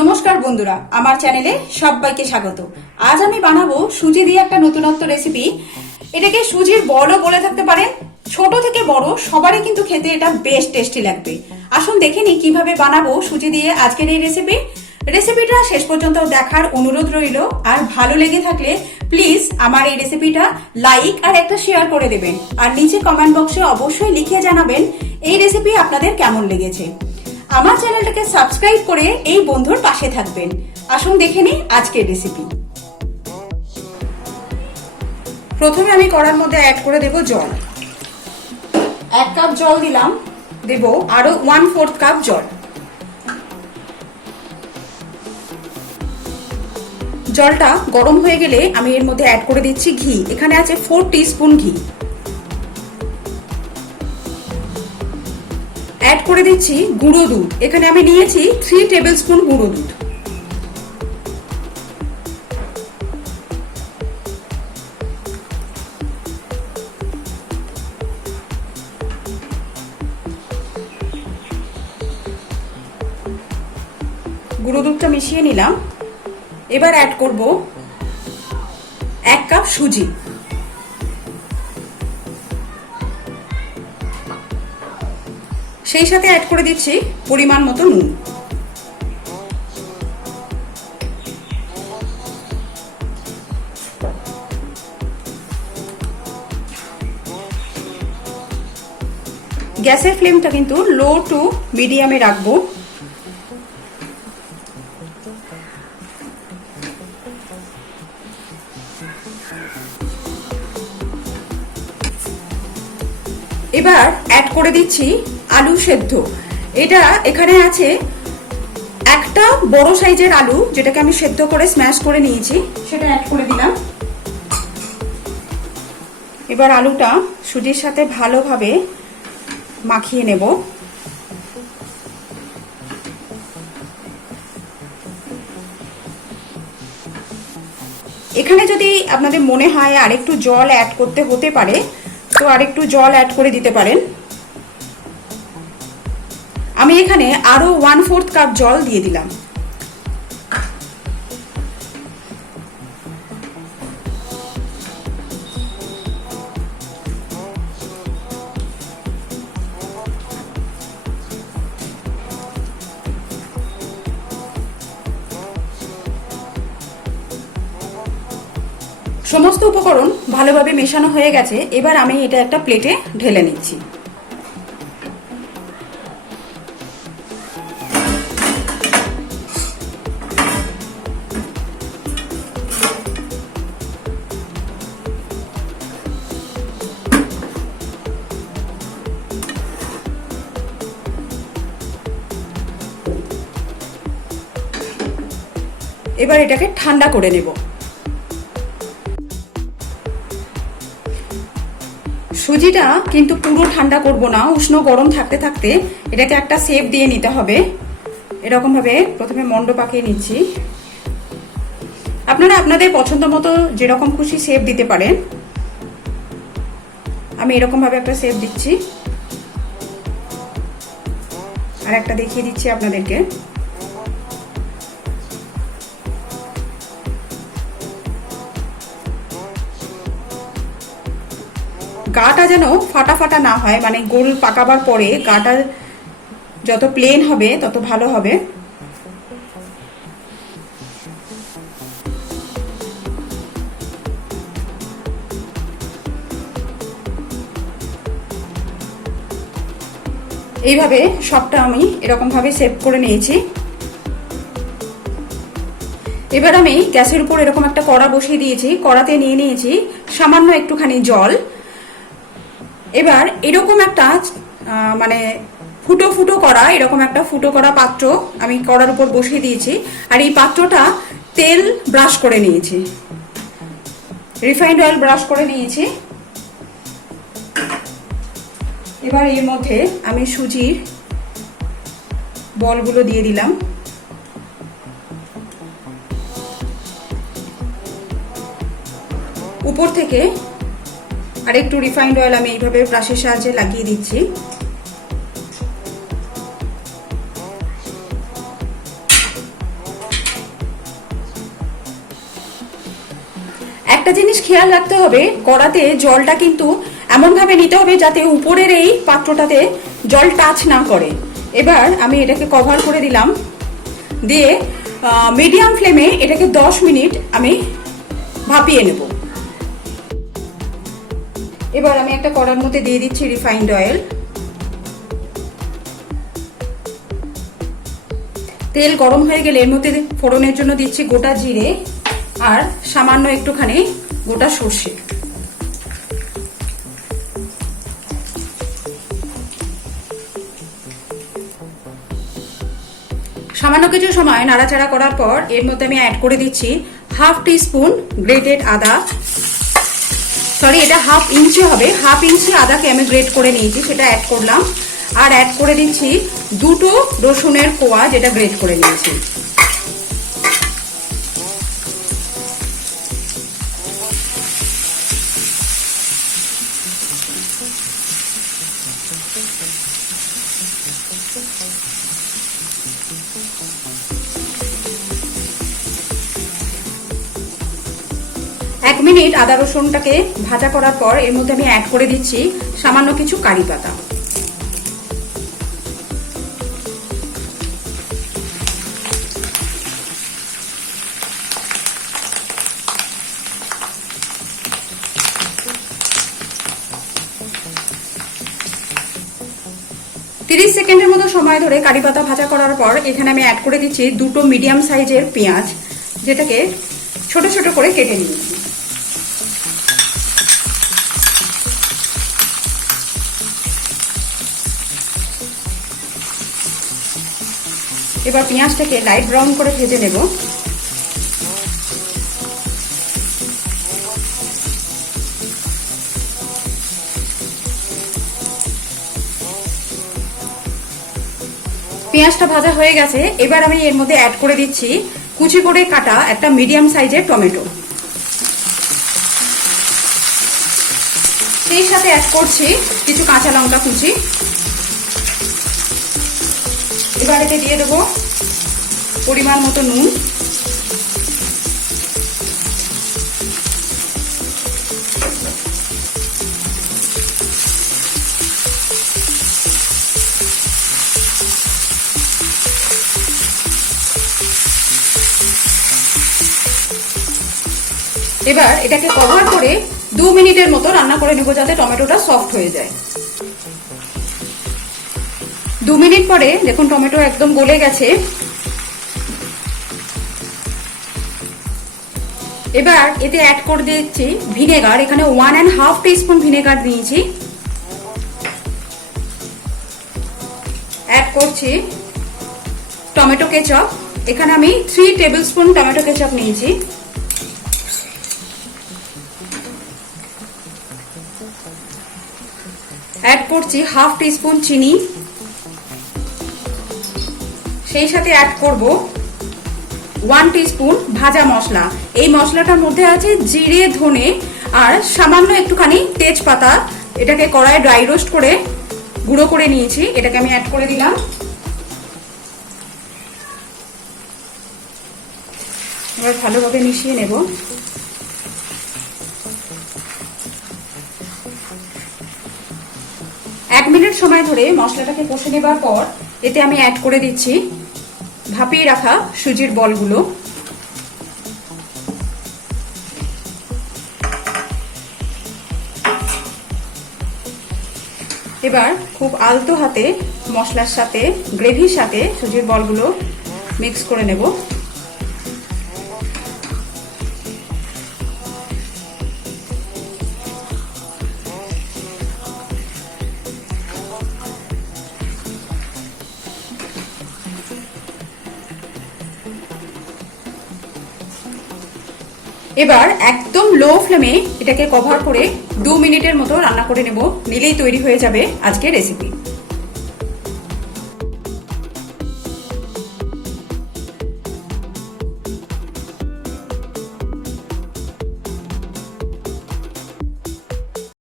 নমস্কার বন্ধুরা, আমার চ্যানেলে সবাইকে স্বাগত। আজ আমি বানাবো সুজি দিয়ে একটা নতুনত্ব রেসিপি। এটাকে সুজির বলও বলে থাকতে পারেন। ছোট থেকে বড় সবারই কিন্তু খেতে এটা বেশ টেস্টি লাগবে। আসুন দেখে নিই কিভাবে বানাবো সুজি দিয়ে আজকের এই রেসিপিটা শেষ পর্যন্ত দেখার অনুরোধ রইল। আর ভালো লেগে থাকলে প্লিজ আমার এই রেসিপিটা লাইক আর একটা শেয়ার করে দেবেন। আর নিচে কমেন্ট বক্সে অবশ্যই লিখে জানাবেন এই রেসিপি আপনাদের কেমন লেগেছে। আমার চ্যানেলটাকে সাবস্ক্রাইব করে এই বন্ধুর পাশে থাকবেন। আসুন দেখে নিই আজকের রেসিপি। প্রথমে আমি কড়ার মধ্যে অ্যাড করে দেব জল। 1 কাপ জল দিলাম, দেব আরো 1/4 কাপ জল। জলটা গরম হয়ে গেলে আমি এর মধ্যে অ্যাড করে দিচ্ছি ঘি। এখানে আছে 4 টিস্পুন ঘি। অ্যাড করে দিচ্ছি গুঁড়ো দুধ। এখানে আমি নিয়েছি 3 টেবিলস্পুন গুঁড়ো দুধ। গুঁড়ো দুধটা মিশিয়ে নিলাম। এবার অ্যাড করব 1 কাপ সুজি। সেই সাথে অ্যাড করে দিচ্ছি পরিমাণ মতো নুন। গ্যাসের ফ্লেমটা কিন্তু লো টু মিডিয়ামে রাখবো। এবার অ্যাড করে দিচ্ছি আলু সেদ্ধ। এটা এখানে আছে একটা বড় সাইজের আলু, যেটাকে আমি সেদ্ধ করে স্ম্যাশ করে নিয়েছি, সেটা অ্যাড করে দিলাম। এবার আলুটা সুজির সাথে ভালোভাবে মাখিয়ে নেব। এখানে যদি আপনাদের মনে হয় আরেকটু জল অ্যাড করতে হতে পারে, তো আরেকটু জল অ্যাড করে দিতে পারেন। আমি এখানে আরো 1/4 কাপ জল দিয়ে দিলাম। সমস্ত উপকরণ ভালোভাবে মেশানো হয়ে গেছে। এবার আমি এটা একটা প্লেটে ঢেলে নিচ্ছি। এবার এটাকে ঠান্ডা করে নেব। সুজিটা কিন্তু পুরো ঠান্ডা করব না, উষ্ণ গরম থাকতে থাকতে এটাকে একটা শেপ দিয়ে নিতে হবে। এরকম ভাবে প্রথমে মন্ড পাকিয়ে নিচ্ছি। আপনারা আপনাদের পছন্দ মতো যেরকম খুশি শেপ দিতে পারেন। আমি এরকম ভাবে একটা শেপ দিচ্ছি, আর একটা দেখিয়ে দিচ্ছি আপনাদেরকে। গাটা যেন ফাটা ফাটা না হয়, মানে গোল পাকাবার পরে গাটা যত প্লেন হবে তত ভালো হবে। এইভাবে সবটা আমি এরকম ভাবে শেপ করে নিয়েছি। এবার আমি গ্যাসের উপর এরকম একটা কড়া বসিয়ে দিয়েছি। কড়াতে নিয়ে নিয়েছি সামান্য একটুখানি জল। এবার এরকম একটা মানে ফুটো ফুটো করা, এরকম একটা ফুটো করা পাত্র আমি কড়ার উপর বসিয়ে দিয়েছি। আর এই পাত্রটা তেল ব্রাশ করে নিয়েছি, রিফাইন্ড অয়েল ব্রাশ করে নিয়েছি। এবার এর মধ্যে আমি সুজির বলগুলো দিয়ে দিলাম। উপর থেকে আর একটু রিফাইন্ড অয়েল আমি এইভাবে ব্রাশের সাহায্যে লাগিয়ে দিচ্ছি। একটা জিনিস খেয়াল রাখতে হবে, কড়াতে জলটা কিন্তু এমন ভাবে নিতে হবে যাতে উপরের এই পাত্রটাতে জল টাচ না করে। এবার আমি এটাকে কভার করে দিলাম, দিয়ে মিডিয়াম ফ্লেমে এটাকে 10 মিনিট আমি ভাপিয়ে নেব। এবার আমি একটা কড়ার মধ্যে দিয়ে দিচ্ছি রিফাইন্ড অয়েল। তেল গরম হয়ে গেলে এর মধ্যে ফোড়নের জন্য দিচ্ছি গোটা জিরে আর সামান্য একটুখানি গোটা সর্ষে। সামান্য কিছু সময় নাড়াচাড়া করার পর এর মধ্যে আমি অ্যাড করে দিচ্ছি হাফ টিস্পুন গ্রেটেড আদা। সরি, এটা হাফ ইঞ্চি হবে, হাফ ইঞ্চি আদাকে আমি গ্রেট করে নিয়েছি, সেটা অ্যাড করলাম। আর অ্যাড করে দিচ্ছি 2টো রসুনের কোয়া, যেটা গ্রেট করে নিয়েছি। এক মিনিট আদা রসুনটাকে ভাজা করার পর এর মধ্যে আমি অ্যাড করে দিচ্ছি সামান্য কিছু কারি পাতা। তিরিশ সেকেন্ডের মতো সময় ধরে কারি পাতা ভাজা করার পর এখানে আমি অ্যাড করে দিচ্ছি 2টো মিডিয়াম সাইজের পেঁয়াজ, যেটাকে ছোট ছোট করে কেটে নিয়েছি। এবার পেঁয়াজটাকে লাইট ব্রাউন করে ভেজে নেব। পেঁয়াজটা ভাজা হয়ে গেছে, এবার আমি এর মধ্যে অ্যাড করে দিচ্ছি কুচি করে কাটা একটা মিডিয়াম সাইজের টমেটো। সেই সাথে অ্যাড করছি কিছু কাঁচা লঙ্কা কুচি। এবার এতে দিয়ে দেবো পরিমাণ মতো নুন, এবার এটাকে কভার করে 2 মিনিটের মতো রান্না করে নেব, যাতে টমেটোটা সফট হয়ে যায়। 2 মিনিট পরে দেখুন টমেটো একদম গলে গেছে। এবার এতে অ্যাড করে দিচ্ছি ভিনেগার। এখানে 1.5 টিস্পুন ভিনেগার নিয়েছি। অ্যাড করছি টমেটো কেচাপ। এখানে আমি 3 টেবিলস্পুন টমেটো কেচাপ নিয়েছি। অ্যাড করছি হাফ টিস্পুন চিনি। সেই সাথে অ্যাড করব 1 টিস্পুন ভাজা মশলা। এই মশলাটার মধ্যে আছে জিরে, ধনে আর সামান্য একটুখানি তেজপাতা। এটাকে কড়াইয়ে ড্রাই রোস্ট করে গুঁড়ো করে নিয়েছি, এটাকে আমি অ্যাড করে দিলাম। এবার ভালোভাবে মিশিয়ে নেব। এক মিনিট সময় ধরে মশলাটাকে কষে নেবার পর এতে আমি অ্যাড করে দিচ্ছি ভাপিয়ে রাখা সুজির বলগুলো। এবার খুব আলতো হাতে মশলার সাথে, গ্রেভির সাথে সুজির বলগুলো মিক্স করে নেব। এবার একদম লো ফ্লেমে এটাকে কভার করে 2 মিনিটের মতো রান্না করে নেব, নিলেই তৈরি হয়ে যাবে আজকের রেসিপি।